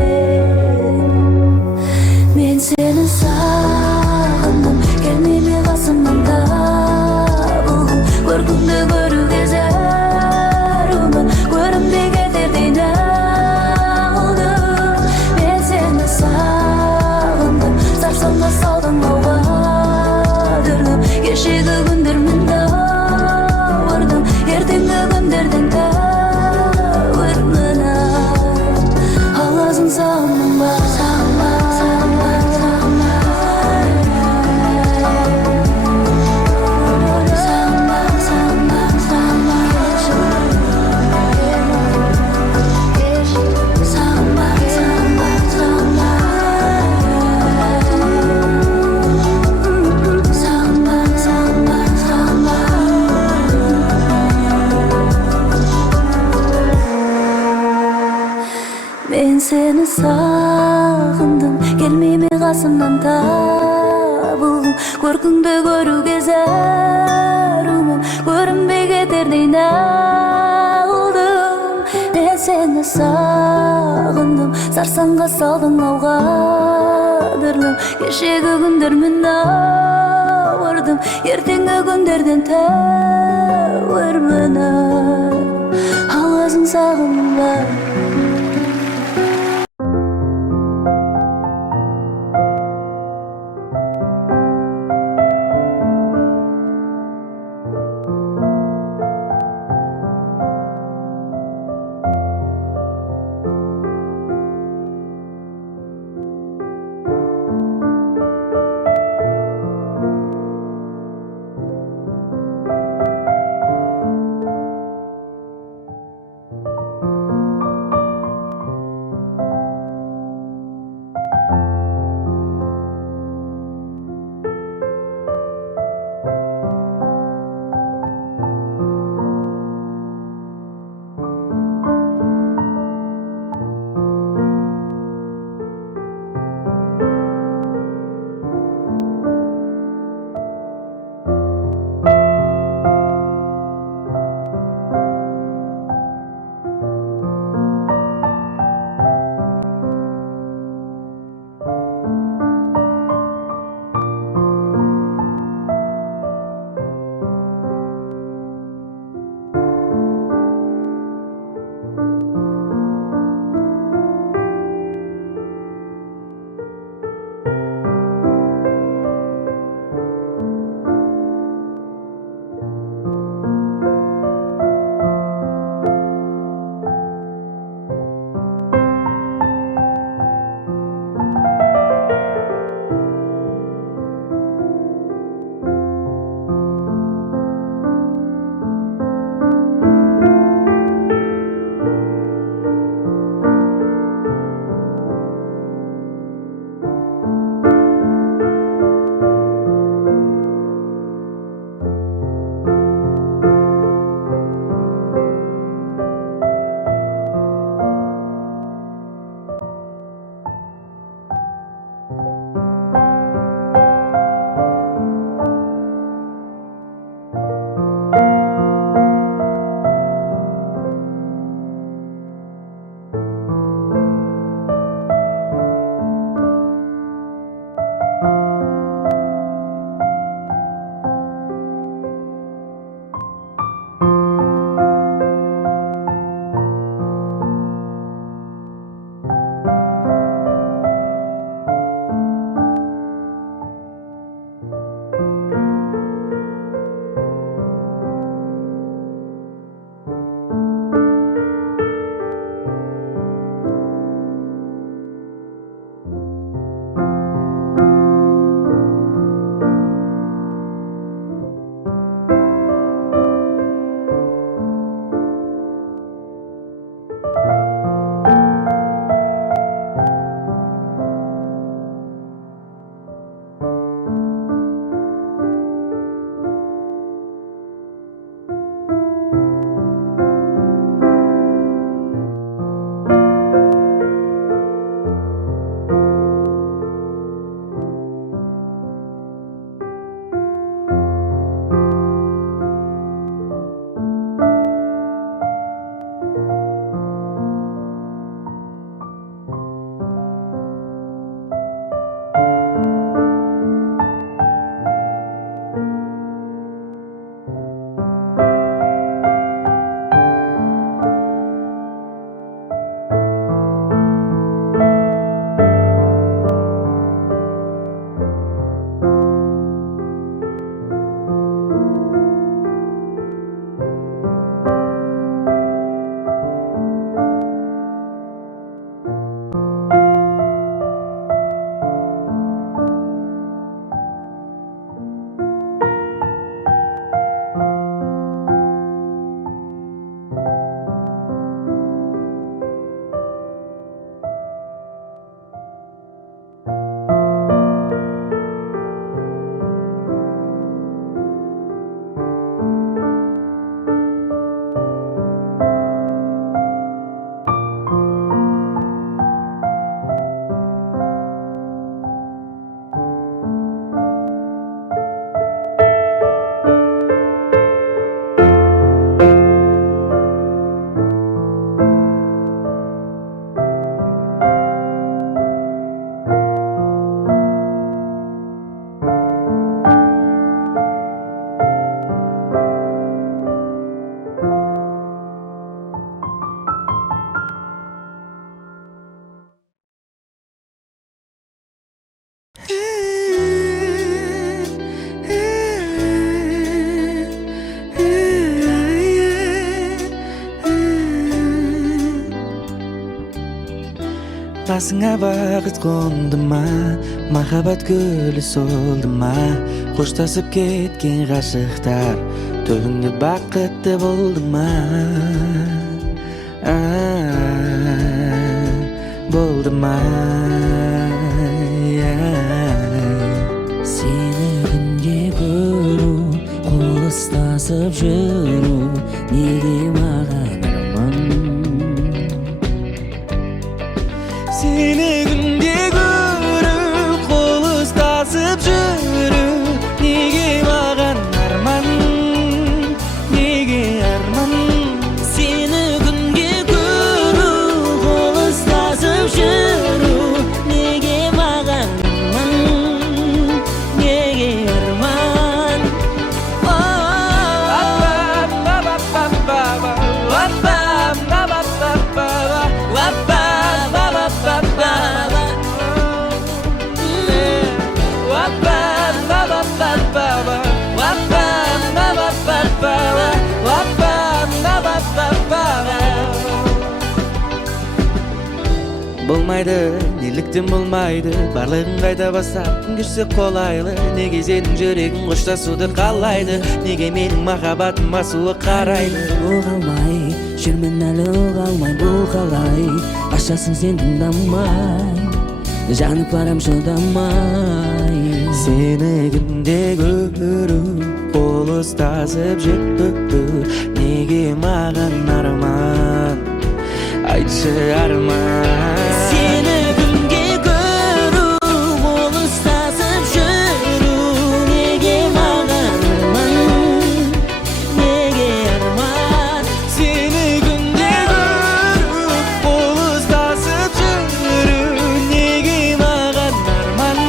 Мен сені сағындым, келмей қасымнан табылдым. Көркіңді көруге зәрумін, көрінбей кетердей нағылдым. Мен сені сағындым, сарсаңға салдың ауға дүрмім. Кешегі күндермен ауырдым, ертеңгі күндерден тәуірмін. Ал мен сени сагындым, келмейме касымдан табылгым. Көркүңдү көрүүгө зарумун, көрүнбөй кетердей нагылдым. Мен сени сагындым, сарсаңга салдың алга кадырлым. Кечеги күндөрмүн ауырдым, эртеңки күндөрдөн тәуірмін. Ал өзүң сагынба. Қасыңа бақыт қонды ма, махаббат гүлі солды ма, қоштасып кеткен ғашықтар түбінде бақытты болды ма? Болды ма? Сені күнде көру, қол ұстасып жүру, неге маған арман? Seni günde görüp kol ıstasıp жүрүп неге маған арман, неге арман? Сені күнге көру, қол ұстасып жүру, неге маған арман, неге арман? Болмайды, неліктен болмайды, барлығын қайта бастап кім жүрсе қолайлы, неге сенің жүрегің қоштасуды қалайды, неге менің махаббатым асуы қарайды? Оғалмай, жүрмін әлі оғалмай, бұл қалай? Ашасың сен тыңдамай, жанып барам шыдамай. Seni күнде көру, қол ұстасып жүру, неге маған арман? Айтшы арман. Сені күнге көру, қол ұстасып жүру, неге маған арман, неге арман? Seni günde görüp kol ıstasıp жүру, неге маған арман,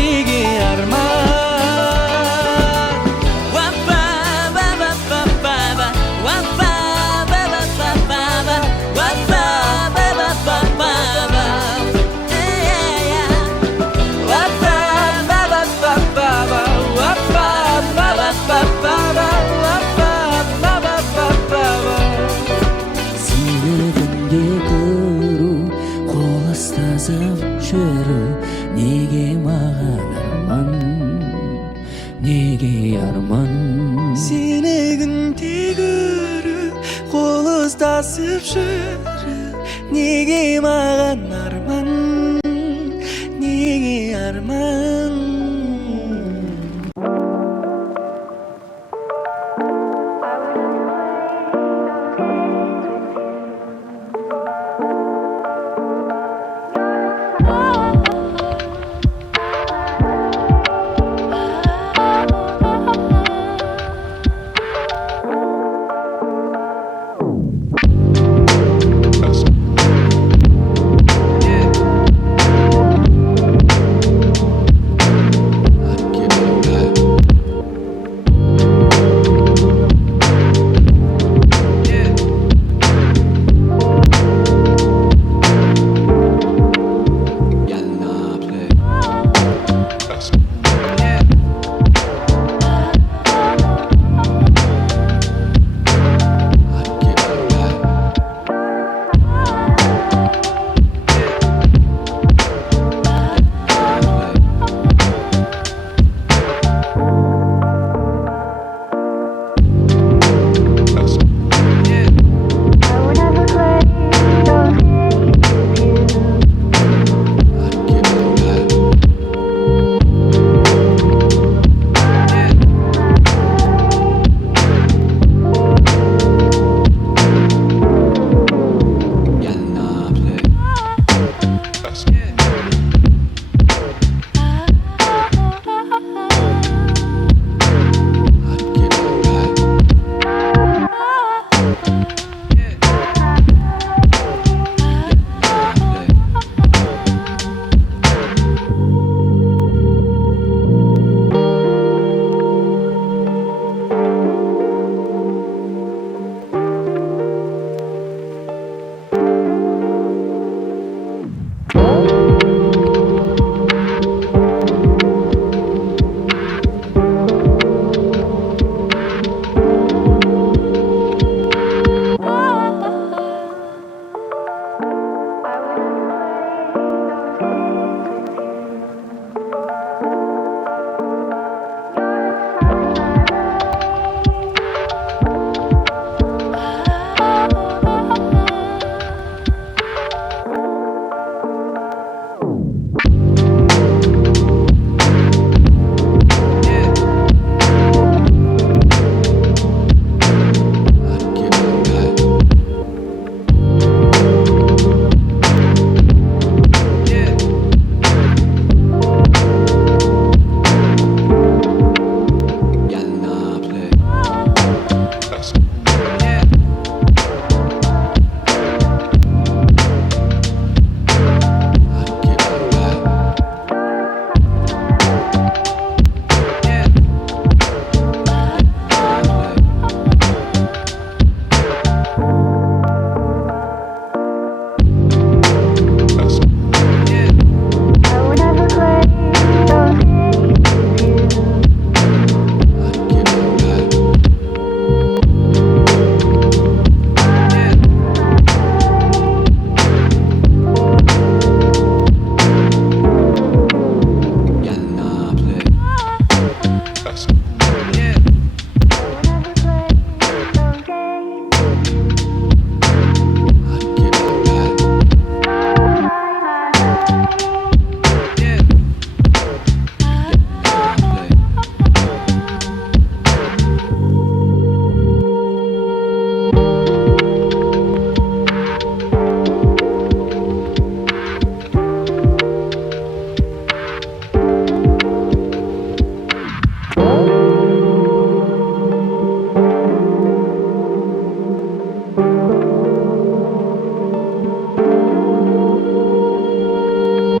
неге арман? Сені күнде көру, қол ұстасып жүру, неге маған арман, неге арман? Seni günde görüp kol ıstasıp жүру, неге маған арман, неге арман?